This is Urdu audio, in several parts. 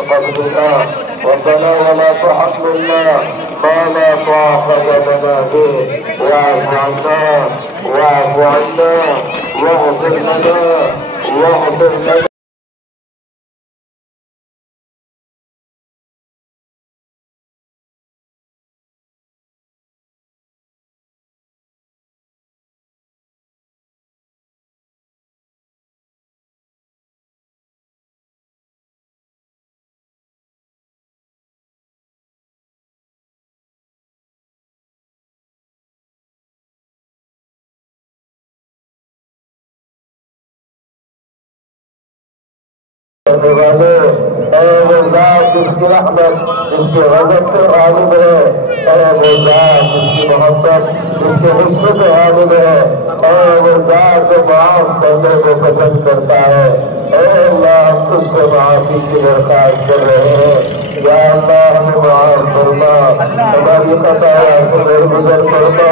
قبلنا ربنا ولا تحملنا ما لا طاقة لنا به واعف عنا واغفر لنا والے اے وہ ذات جس کی رحمت جس کے غضب سے غالب ہے، اے وہ ذات جس کی محبت جس کے حسن سے غالب ہے، اے وہ ذات جو معاف کرنے کو پسند کرتا ہے، اے اللہ ہم تجھ سے معافی کی درخواست کر رہے ہیں، یا اللہ ہمیں معاف فرما، ہماری خطایا سے درگزر فرما،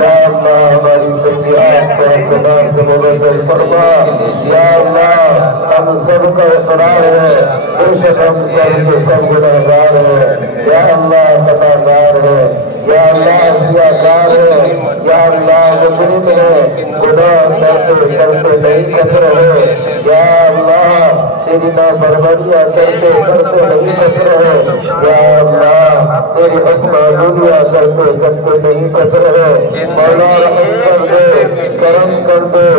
یا اللہ ہماری سیئات کو حسنات سے مبدل فرما، یا اللہ ہم سب کا اقرار ہے بے شک ہم سب کے سب گنہگار ہیں، یا اللہ خطاکار ہے، یا اللہ سیاکار ہے، یا اللہ مجرم ہے، گناہ کرتے کرتے نہیں کر رہے، یا اللہ تیری نافرمانیاں کرتے کرتے نہیں کر رہے، یا اللہ تیری حکمرانیاں کرتے کرتے نہیں کر رہے، مولا رحم کر دے، کرم کر دے،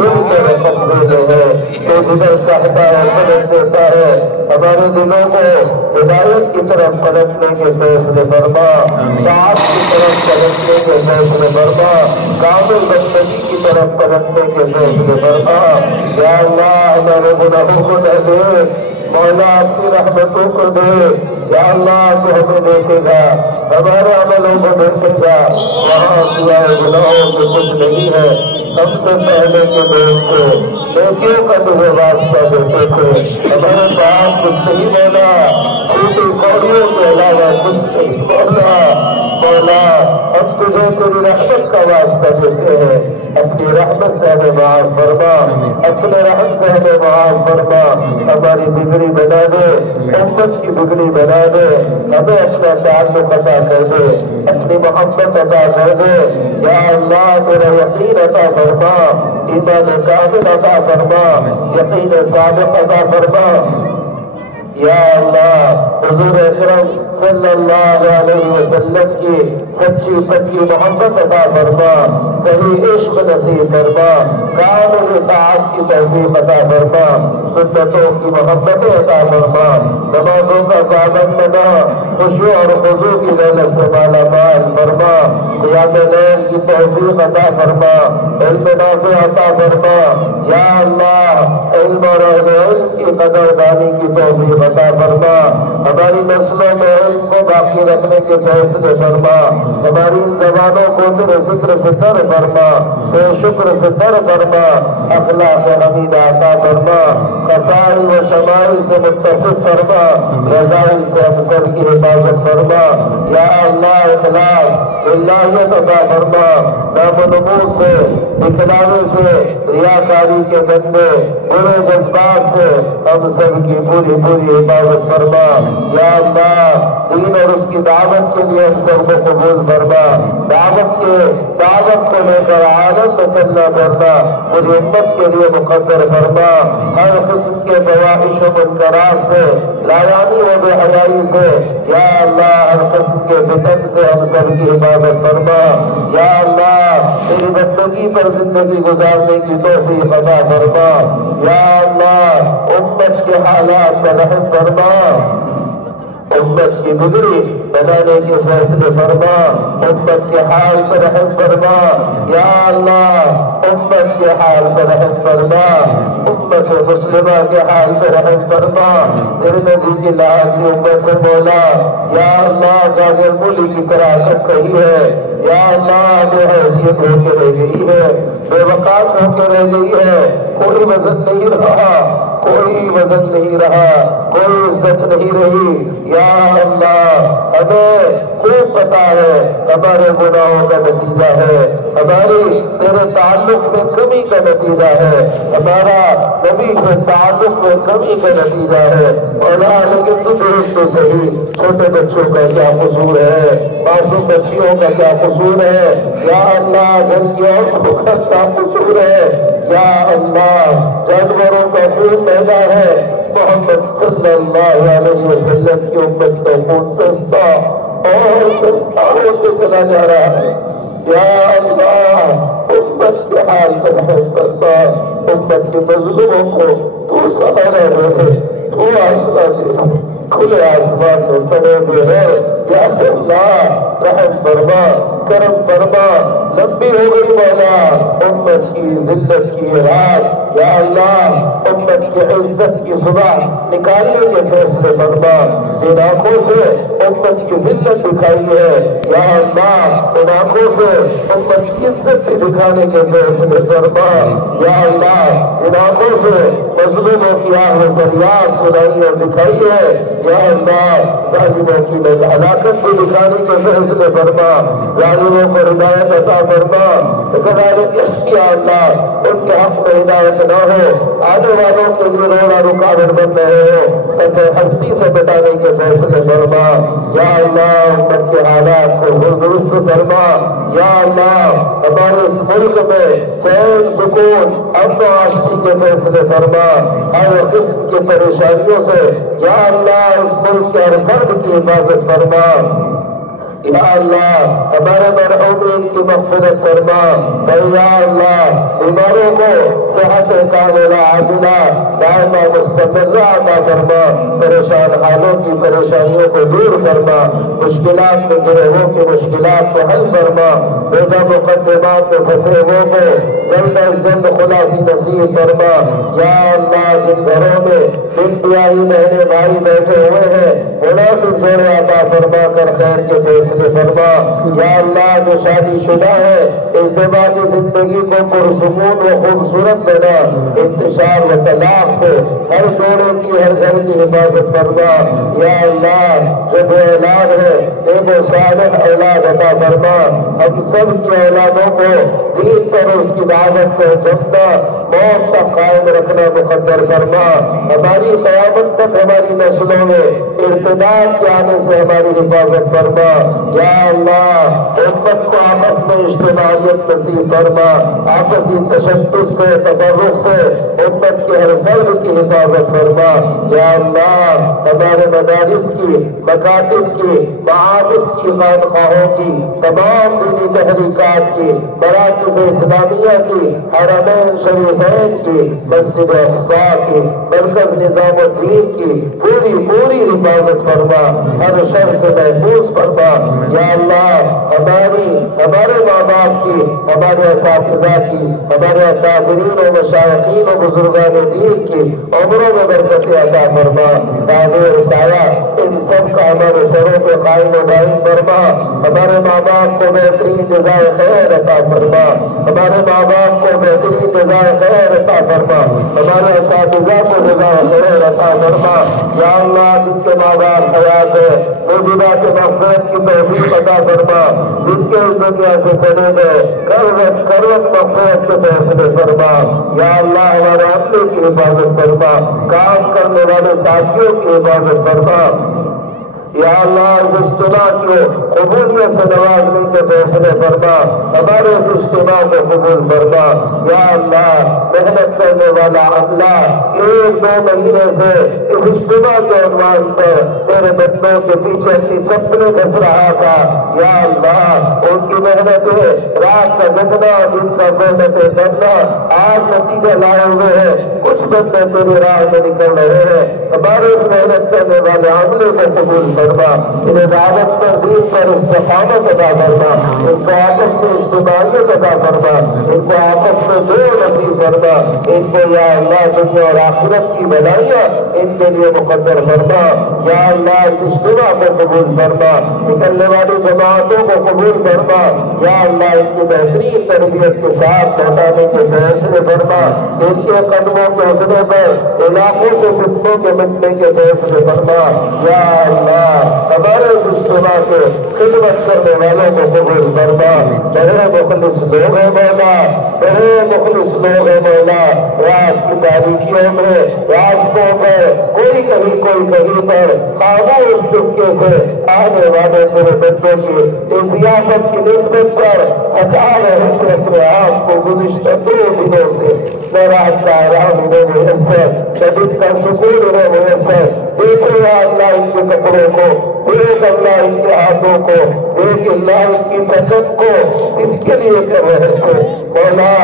دل کے رحم دے جو ہے تو جدھر چاہتا ہے پلٹ دیتا ہے، ہمارے دلوں کو ہدایت کی طرف پلٹنے کے فیصلے فرما، طاعت کی طرف پلٹنے کے فیصلے فرما، کامل بندگی کی طرف پلٹنے کے فیصلے فرما، یا اللہ ہمارے گناہوں کو نہ دے، مولا اپنی رحمتوں کو دے، یا اللہ تو ہمیں دیکھے گا، ہمارے عملوں کو دیکھے گا، وہاں سوائے گناہوں سے کچھ نہیں ہے، ہم سے پہلے کے لوگ کو نیکیوں کا تجھے واسطہ دیتے تھے، ہمارے پاس کچھ نہیں مولا، چھوٹی کوڑیوں کے علاوہ کچھ نہیں مولا، مولا ہم تجھے تیری رحمت کا واسطہ دیتے ہیں، اپنی رحمت سے ہمیں معاف فرما، اپنے رحمت سے ہمیں معاف فرما، ہماری بگڑی بنا دے، امت کی بگڑی بنا دے، ہمیں اپنا تعلق عطا کر دے، اپنی محبت عطا کر دے، یا اللہ تیرا یقین عطا فرما، ایمان کامل عطا فرما، یقین صادق عطا فرما، یا اللہ حضور اکرم صلی اللہ علیہ وسلم کی سچی پکی محبت عطا فرما، صحیح عشق نصیب فرما، کامل اطاعت کی توفیق عطا فرما، سنتوں کی محبت عطا فرما، نمازوں کا پابند بنا، خشوع اور خضوع کی دولت سے مالا مال فرما، قیام لیل کی توفیق عطا فرما، علم نافع عطا فرما، یا اللہ علم اور اہل علم کی قدر دانی کی توفیق عطا فرما، ہماری نسلوں میں علم کو باقی رکھنے کے فیصلے فرما، ہماری زبانوں کو تیرے ذکر سے سر فرما، تیرے شکر سے سر فرما، اخلاق حمیدہ عطا فرما، قصائد و شمائل سے متصف فرما، رضائل سے افضل کی حفاظت فرما، یا اللہ اخلاص اللہیت عطا فرما، نام و نمود سے دکھلاوے سے ریاکاری کے گندے برے جذبات سے ہم سب کی پوری پوری حفاظت فرما، یا اللہ دین اور اس کی دعوت کے لیے ہم سب کو قبول فرما، دعوت کو لے کر عالم میں چلنا فرما، پوری امت کے لیے مقدر فرما، ہر قسم کے فواحش و منکرات سے لاوانی و بے حیائی سے، یا اللہ ہر قسم کے فتن سے ہم سب کی حفاظت فرما، یا اللہ تیری بندگی پر زندگی گزارنے کی توفیق عطا فرما، یا اللہ امت کے حالات پر رحم فرما، امت کی بگڑی بنانے کے فیصلے فرما، امت کے حال پر رحم فرما، یا اللہ امت کے حال پر رحم فرما، امت مسلمہ کے حال پر رحم فرما، تیرے نبی کی لاحق کی امت کو مولا، یا اللہ غافر مولی کی طرح سب کہی ہے، یا اللہ بے حیثیت ہو کے رہ گئی ہے، بے وقار ہو کے رہ گئی ہے، کوئی وزن نہیں رہا، کوئی وزن نہیں رہا، کوئی عزت نہیں رہی، یا اللہ ہمیں خوب پتا ہے ہمارے گناہوں کا نتیجہ ہے، ہماری تیرے تعلق میں کمی کا نتیجہ ہے، ہمارا نبی سے تعلق میں کمی کا نتیجہ ہے، مولا لیکن صحیح چھوٹے بچوں کا کیا قصور ہے، معصوم بچیوں کا کیا قصور ہے، یا اللہ گھر کی عورتوں کا کیا قصور ہے، یا اللہ جانوروں کا خون بہتا ہے، محمد صلی اللہ علیہ وسلم کی امت کا خون سستا اور سنساروں سے چلا جا رہا ہے، یا اللہ امت کے حال پر رحم فرما، امت کے مظلوموں کو تو سہارا رہے، تو آسمان دے، کھلے آسمان میں کھڑے ہوئے ہیں، یا اللہ رحم فرما، کرم فرما، لمبی ہو گئی مولا امت کی ذلت کی رات، یا اللہ امت کی عزت کی صبح نکالنے کے فیصلے فرما، جن آنکھوں سے امت کی ذلت دکھائی ہے، یا اللہ ان آنکھوں سے امت کی عزت سے دکھانے کے فیصلے فرما، یا اللہ ان آنکھوں سے مظلوموں کی آہ فریاد سنائی اور دکھائی ہے، یا اللہ ظالموں کی ہلاکت کو دکھانے کے فیصلے فرما، ظالموں کو ہدایت عطا فرما، یا اللہ ان کے حق میں ہدایت نہ ہو، آنے والوں کے لیے رونا رکاوٹ بن رہے ہو، اسے ہستی سے بتانے کے فیصلے فرما، یا اللہ امت کے حالات کو درست فرما، یا اللہ ہمارے اس ملک میں چین سکون امن و آشتی کے فیصلے فرما، ہر قسم کی پریشانیوں سے یا اللہ اس ملک کے ہر فرد کی حفاظت فرما، یا اللہ ہمارے مرحومین کی مغفرت فرما، یا اللہ بیماروں کو صحت کاملہ عاجلہ دائمہ مستمرہ عطا فرما، پریشان حالوں کی پریشانیوں کو دور فرما، مشکلات میں گرہوں کی مشکلات کو حل فرما، بیجا مقدمات میں پھنسے ہوئے کو جلد از جلد خلاصی نصیب فرما، یا اللہ جن گھروں میں دن بیائی بہنیں بھائی بیٹھے ہوئے ہیں مناسب زور عطا فرما کر خیر کے فیصلے فرما، یا اللہ جو شادی شدہ ہے ازدواجی زندگی کو پرسکون و خوبصورت بنا، انتشار و طلاق سے ہر جوڑے کی ہر گھر کی حفاظت فرما، یا اللہ جو بے اولاد ہے نیک و صالح اولاد عطا فرما، ہم سب کی اولادوں کو دین پر اس کی دعوت کو جمنا موت تک قائم رکھنا مقدر فرما، ہماری قیامت تک ہماری نسلوں میں ارتداد کے آنے سے ہماری حفاظت فرما، یا اللہ امت کو آپس میں اجتماعیت نصیب فرما، آپسی تشدد سے تفرق سے امت کے ہر فرد کی حفاظت فرما، یا اللہ ہمارے مدارس کی مکاتب کی معابد کی خانقاہوں کی تمام دینی تحریکات کی مراکز اسلامیہ کی حرمین شریفین کی مسجد اقصی کی مرکز نظام الدین کی پوری حفاظت فرما، ہر شر سے محفوظ فرما، یا اللہ ہمارے ماں باپ کی، ہمارے اساتذہ کی، ہمارے اساتذین و مشایخین و بزرگان دین کی عمروں میں برکت عطا فرما، تعبیر سایہ ان سب کا ہمارے سروں پہ قائم و دائم فرما، ہمارے ماں باپ کو بہترین جزائے خیر عطا فرما، ہمارے ماں باپ کو بہترین جزائے خیر عطا فرما، ہمارے اساتذہ کو جزائے خیر عطا فرما، یا اللہ جن کے ماں باپ حیات ہے موجودہ کے مغفرت کی توفیق عطا فرما، جن کے اس دنیا سے چلے گئے کروت مغفرت کے فیصلے فرما، یا اللہ ہمارے اپنے کی حفاظت فرما، کام کرنے والے ساتھیوں کی حفاظت فرما، یا اللہ اس اجتماع کو قبولیت سے نوازنے کے فیصلے فرما، ہمارے اس اجتماع کو قبول فرما، یا اللہ محنت کرنے والا عملہ 1-2 مہینے سے اس اجتماع کے عنوان پر تیرے بندوں کے پیچھے اپنی چپلیں دس رہا تھا، یا اللہ ان کی محنتیں رات کا جگنا دن کا محنتیں کرنا آج نتیجہ لائے ہوئے ہیں، کچھ بندے تیری راہ میں نکل رہے ہیں، ہمارے اس محنت کرنے والے عملے کو قبول فرما، انہیں دعوت پر دین پر استقامت عطا فرما، ان کو آپس میں اجتماعیت عطا فرما، ان کو آپس میں جوڑ نصیب فرما، ان کو یا اللہ دنیا اور آخرت کی بھلائیاں ان کے لیے مقدر فرما، یا اللہ اس اجتماع کو قبول فرما، نکلنے والی جماعتوں کو قبول فرما، یا اللہ ان کی بہترین تربیت کے ساتھ لوٹانے کے فیصلے فرما، ایشیا قدموں کے اٹھنے پر علاقوں کے فتنوں کے مٹنے کے فیصلے فرما، یا اللہ ہمارے اجتماع کے خدمت کرنے والوں کو قبول فرما، بڑے مخلص لوگ ہیں مولا، بڑے مخلص لوگ ہیں مولا، رات کی تاریکیوں میں، راستوں میں کوئی کہیں پر خاموش چپکے سے آنے والے میرے بچوں کی اس ضیافت کی نسبت پر ہٹا رہے تھے اپنے آپ کو گزشتہ 2 دنوں سے، نہ رات کا آرام انہیں میسر، نہ دن کا سکون انہیں میسر، دیکھ رہا اللہ ان کے کپڑوں کو، دیکھ اللہ ان کے ہاتھوں کو، دیکھ اللہ ان کی پسند کو، اس کے لیے کر رہے تھے مولا،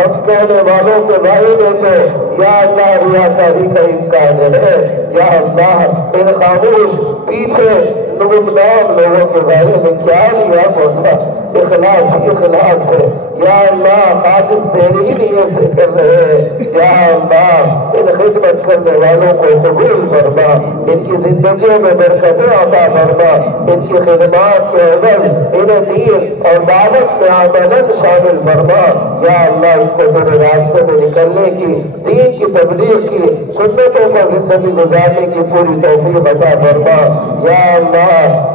ہم کہنے والوں کے بارے میں تو یا اللہ ریاکاری کا امکان ہے، یا اللہ ان خاموش پیچھے نگمنام لوگوں کے بارے میں کیا لیا ہوتا، اخلاص ہے، یا اللہ خالص تیری ہی نیت سے کر رہے ہیں، یا اللہ ان خدمت کرنے والوں کو قبول فرما، ان کی زندگیوں میں برکتیں عطا فرما، ان کی خدمات کے عمل انہیں دین اور دعوت میں عملاً شامل فرما، یا اللہ اس کو تیرے راستے میں نکلنے کی، دین کی تبلیغ کی، سنتوں پر زندگی گزارنے کی پوری توفیق عطا فرما، یا اللہ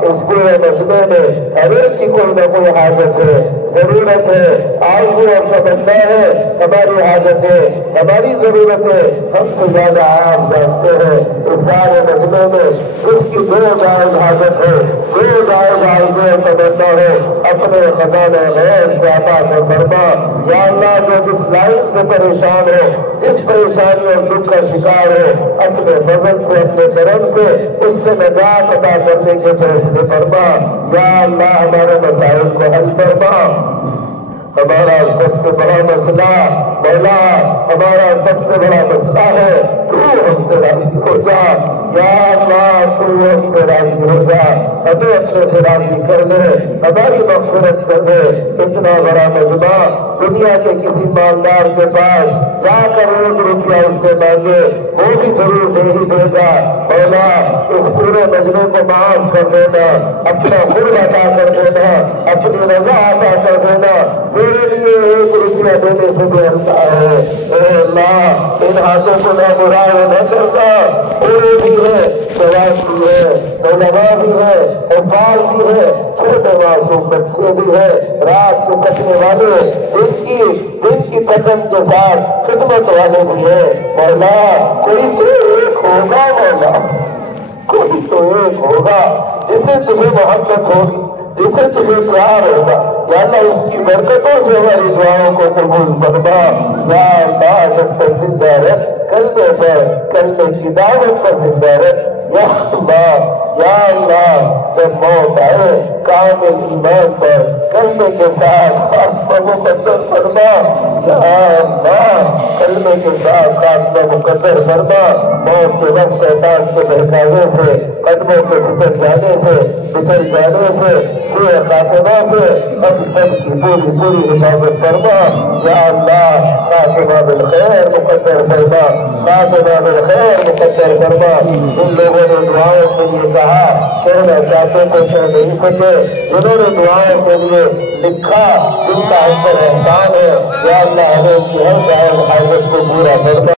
اس پورے مسئلے میں ہر ایک کی کوئی نہ کوئی حاجت ہے، ضرورت ہے، آرزو اور تمنا ہے، ہماری حاجت ہے، ہماری ضرورت ہے، ہم سے زیادہ آپ جانتے ہیں، اس سارے مسئلے میں اس کی 2 جائز حاجت ہے، 2 جائز آرزو اور تمنا ہے، اپنے خزانہ غیر سے عطا فرما، یا اللہ جو جس لائن سے پریشان ہو، جس پریشانی اور دکھ کا شکار ہو، اپنے فضل سے اپنے کرم سے اس سے نجات عطا کرنے کے فیصلے فرما، یا اللہ ہمارے مسائل کو حل فرما، ہمارا سب سے بڑا مسئلہ مولا، ہمارا سب سے بڑا مسئلہ ہے تو ہم سے راضی ہو جا، یا اللہ تو ہم سے راضی ہو جا، ہمیں اپنے سے راضی کر لے، ہماری مغفرت کر دے، اتنا بڑا مجمع دنیا کے کسی مالدار کے پاس جا کر 1 روپیہ اس سے مانگے وہ بھی ضرور دے ہی دے گا، مولا اس پورے مجمع کو معاف کر دینا، اپنا خود عطا کر دینا، اپنی رضا عطا کر دینا، میرے لیے 1 روپیہ دینے سے بھی ہلتا ہے، اے اللہ ان ہاتھوں کو نہ برائے نہ کرتا، پورے بھی ہے، سواد بھی ہے، علماء بھی ہے، حفاظ بھی ہے، چھوٹے معصوم بچے بھی ہے، رات کو کٹنے والے دن کی قسم کے ساتھ خدمت والے بھی ہے، مولا کوئی تو ایک ہوگا، مولا کوئی تو ایک ہوگا جسے تمہیں محبت ہوگی، جسے تمہیں پیار ہوگا، یا اللہ اس کی برکتوں سے ہماری دعاؤں کو قبول فرما، یا اللہ جب تک زندہ رہ کلمے پر، کلمے کی دعوت پر زندہ رہ، یا اللہ جب موت آئے کامل ایمان پر کلمے کے ساتھ خاتمہ مقدر فرما، یا اللہ کلمے کے ساتھ خاتمہ مقدر فرما، موت کے وقت شیطان کے بہکاوے سے، قدموں کے پھسل جانے سے، پھسل جانے سے، سوء خاتمہ سے ہم سب کی پوری حفاظت فرما، یا اللہ خاتمہ بالخیر مقدر فرما، خاتمہ بالخیر مقدر فرما، ان لوگوں نے دعاؤں کے لیے کہا کہنا چاہتے تھے کہہ نہیں سکے، جنہوں نے دعاؤں کے لیے لکھا جن کا ہم پر احسان ہے، یا اللہ ہمیں ان کی ہر جائز حاجت کو پورا کرنا۔